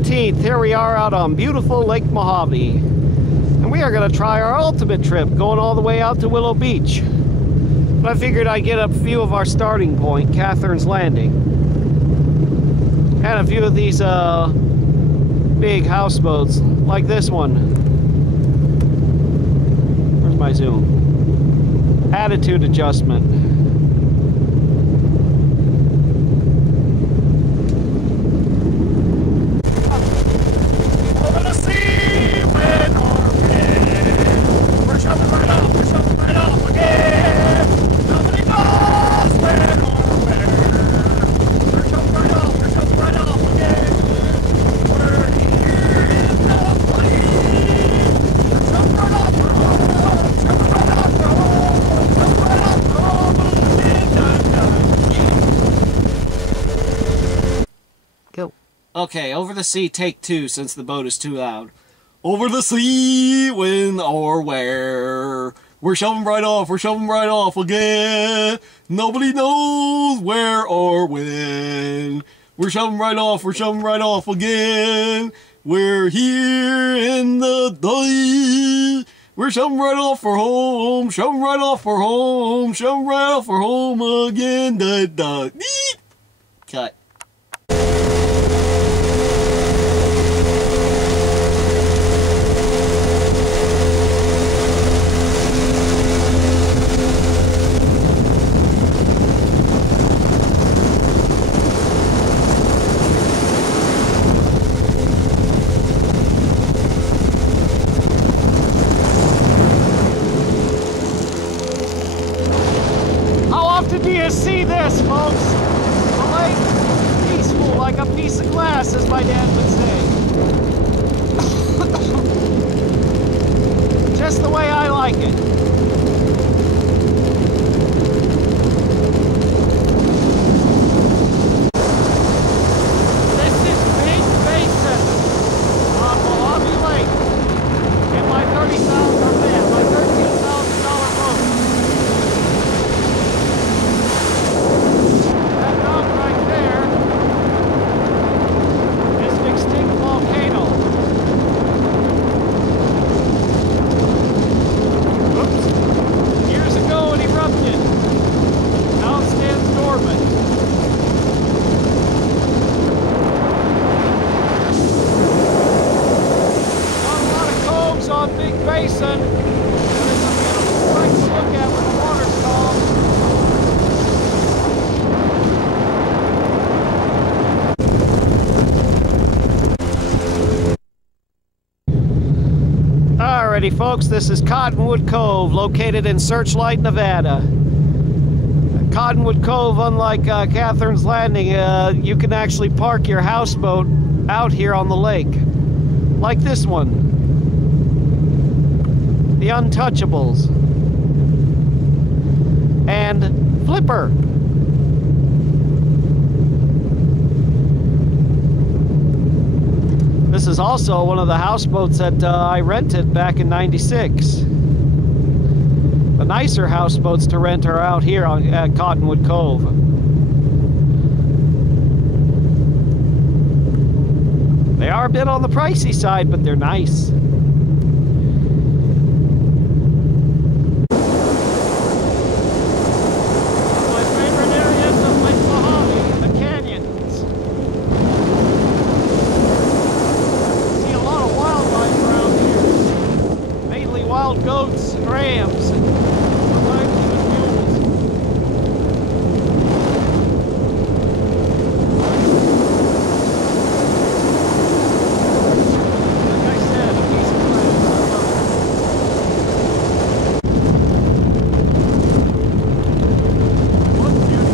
17th, here we are out on beautiful Lake Mohave. And we are going to try our ultimate trip, going all the way out to Willow Beach. But I figured I'd get a few of our starting point, Kathrine's Landing. And a few of these big houseboats, like this one. Where's my zoom? Attitude adjustment. Okay, over the sea, take 2, since the boat is too loud. Over the sea, when or where. We're shoving right off again. Nobody knows where or when. We're shoving right off again. We're here in the day. We're shoving right off for home, shoving right off for home, shoving right off for home again. Da, da, dee. Cut. Do you see this, folks? The lake, peaceful like a piece of glass, as my dad would say. Just the way I like it. This is Big Basin on Mohave Lake in my $13,000 boat. Alrighty folks, this is Cottonwood Cove, located in Searchlight, Nevada. Cottonwood Cove, unlike Kathrine's Landing, you can actually park your houseboat out here on the lake. Like this one. The Untouchables. And Flipper. This is also one of the houseboats that I rented back in '96. The nicer houseboats to rent are out here at Cottonwood Cove. They are a bit on the pricey side, but they're nice. My favorite areas of Lake Mohave, the canyons. See a lot of wildlife around here. Mainly wild goats and rams, and sometimes even mules. Like I said, a piece of land. I love it. What beauty.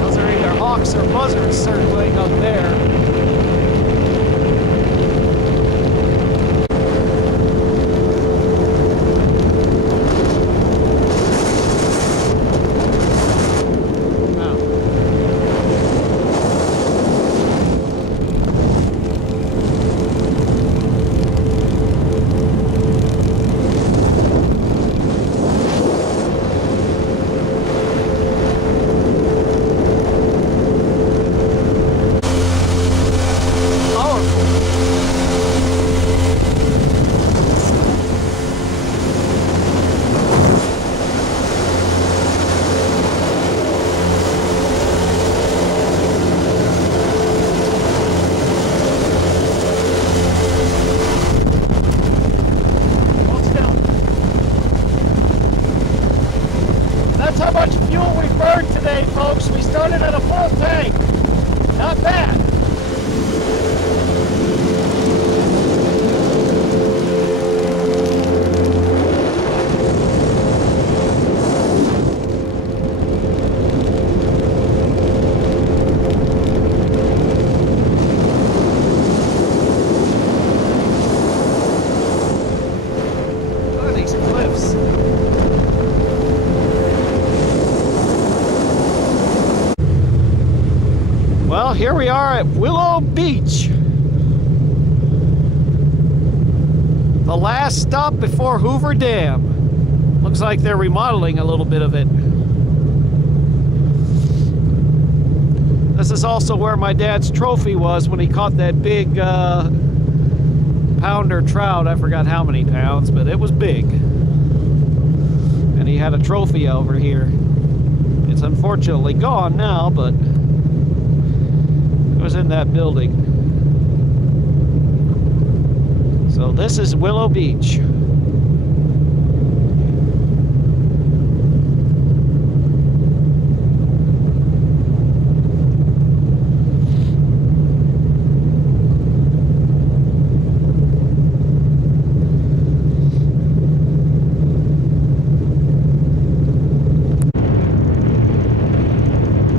Those are either hawks or buzzards circling up there. how much fuel we burned today, folks. We started at a full tank. Not bad. Look at these cliffs. Well, here we are at Willow Beach. The last stop before Hoover Dam. Looks like they're remodeling a little bit of it. This is also where my dad's trophy was when he caught that big pounder trout. I forgot how many pounds, but it was big. And he had a trophy over here. It's unfortunately gone now, but was in that building. So this is Willow Beach.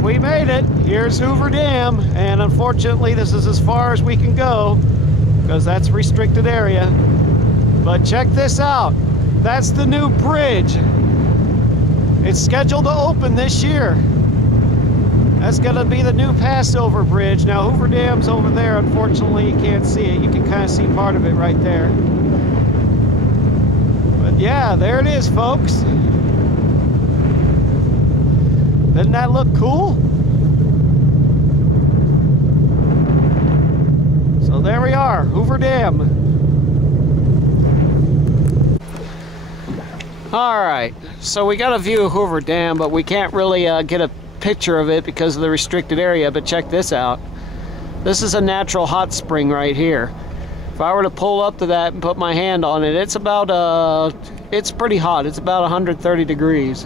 We made it. Here's Hoover Dam, and unfortunately this is as far as we can go because that's restricted area. But check this out. That's the new bridge. It's scheduled to open this year. That's gonna be the new Passover Bridge. Now Hoover Dam's over there. Unfortunately you can't see it. You can kind of see part of it right there. But yeah, there it is, folks. Doesn't that look cool? So there we are, Hoover Dam. Alright, so we got a view of Hoover Dam, but we can't really get a picture of it because of the restricted area, but check this out. This is a natural hot spring right here. If I were to pull up to that and put my hand on it, it's about, it's pretty hot. It's about 130 degrees.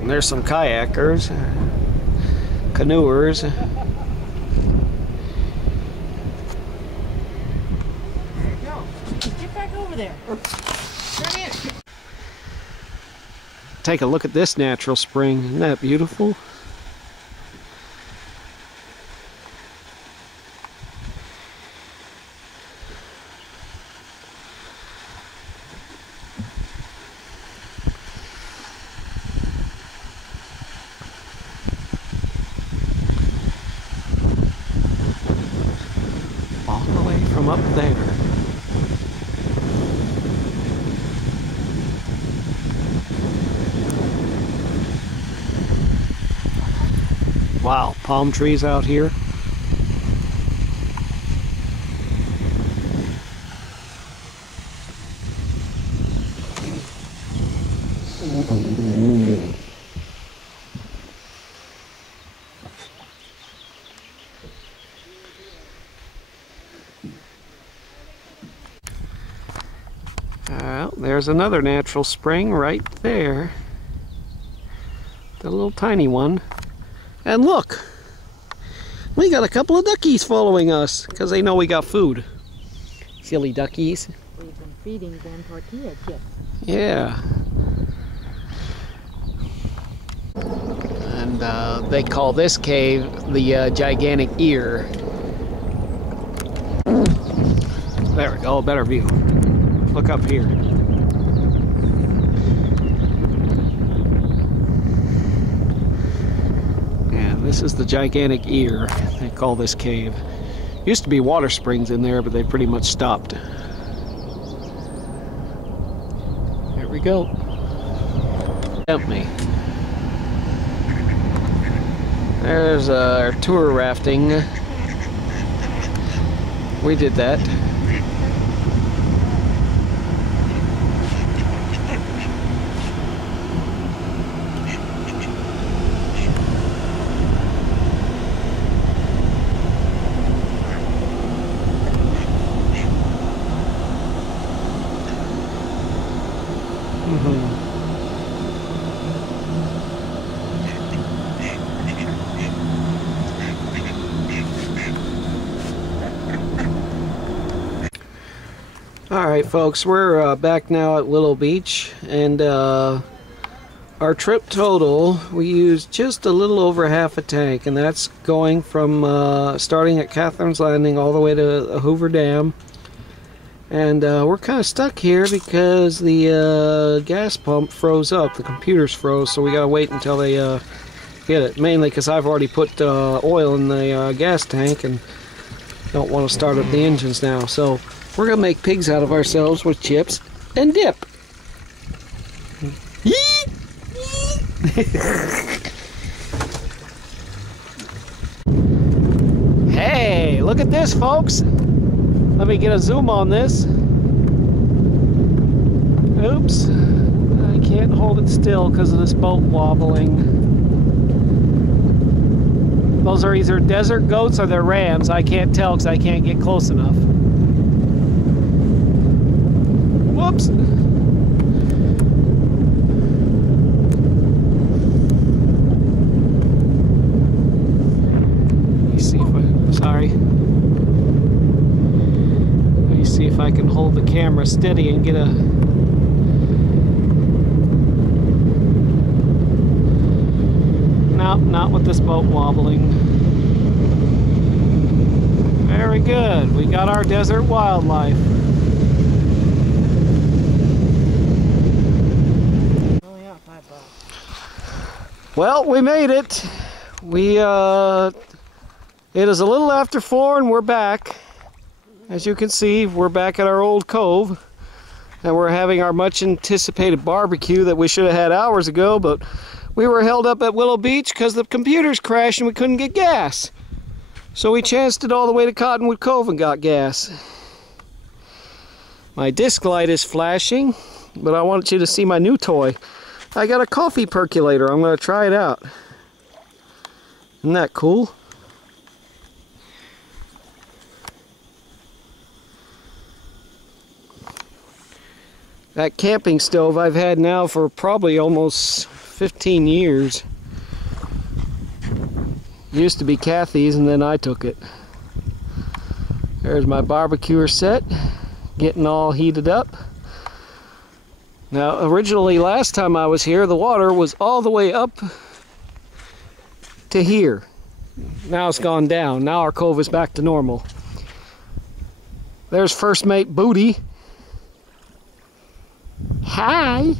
And there's some kayakers, canoers. There you go. Get back over there. Turn in. Take a look at this natural spring. Isn't that beautiful? All the way from up there. Wow, palm trees out here. Well, there's another natural spring right there. The little tiny one. And look, we got a couple of duckies following us because they know we got food. Silly duckies. We've been feeding them tortilla chips. Yeah. And they call this cave the gigantic ear. There we go, better view. Look up here. This is the gigantic ear, they call this cave. Used to be water springs in there, but they pretty much stopped. Here we go. Help me. There's our tour rafting. We did that. Alright folks, we're back now at Willow Beach, and our trip total, we used just a little over half a tank, and that's going from starting at Kathrine's Landing all the way to the Hoover Dam. And we're kind of stuck here because the gas pump froze up, the computers froze, so we gotta wait until they get it. Mainly because I've already put oil in the gas tank and don't want to start up the engines now. So we're gonna make pigs out of ourselves with chips and dip. Hey, look at this, folks. Let me get a zoom on this. Oops, I can't hold it still because of this boat wobbling. Those are either desert goats or they're rams. I can't tell because I can't get close enough. Whoops. Let me see if I can hold the camera steady and get a... No, not with this boat wobbling. Very good. We got our desert wildlife. Well, we made it. It is a little after 4 and we're back. As you can see, we're back at our old cove, and we're having our much anticipated barbecue that we should have had hours ago, but we were held up at Willow Beach because the computers crashed and we couldn't get gas. So we chanced it all the way to Cottonwood Cove and got gas. My disc light is flashing, but I want you to see my new toy. I got a coffee percolator. I'm going to try it out. Isn't that cool? That camping stove I've had now for probably almost 15 years. Used to be Kathy's and then I took it. There's my barbecuer set, getting all heated up. Now, originally, last time I was here, the water was all the way up to here. Now it's gone down. Now our cove is back to normal. There's first mate Booty. Hi!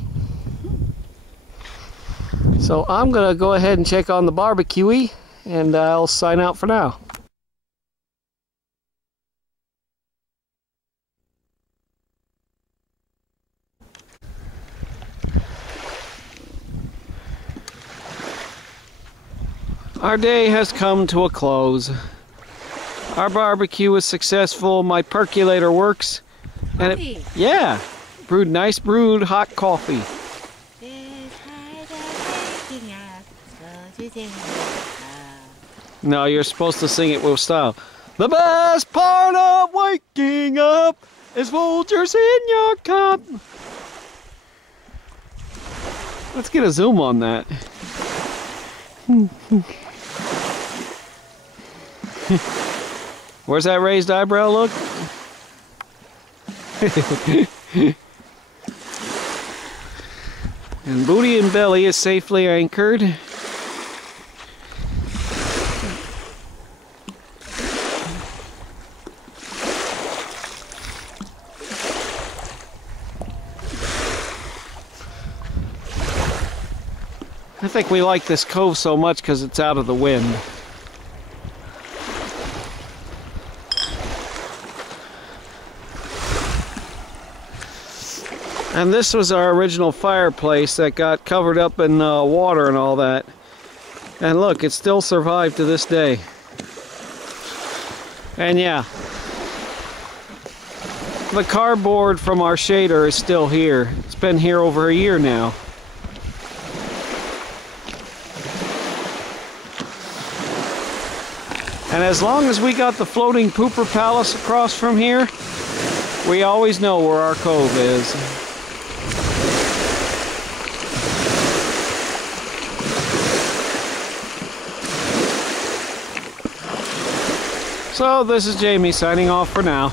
So I'm going to go ahead and check on the barbecue, and I'll sign out for now. Our day has come to a close. Our barbecue was successful. My percolator works. And it, yeah, brewed nice brewed hot coffee. No, you're supposed to sing it with style. The best part of waking up is Folgers in your cup. Let's get a zoom on that. Where's that raised eyebrow look? And Booty and Belly is safely anchored. I think we like this cove so much because it's out of the wind. And this was our original fireplace that got covered up in water and all that. And look, it still survived to this day. And yeah, the cardboard from our shader is still here. It's been here over a year now. And as long as we got the floating pooper palace across from here, we always know where our cove is. So this is Jamie signing off for now.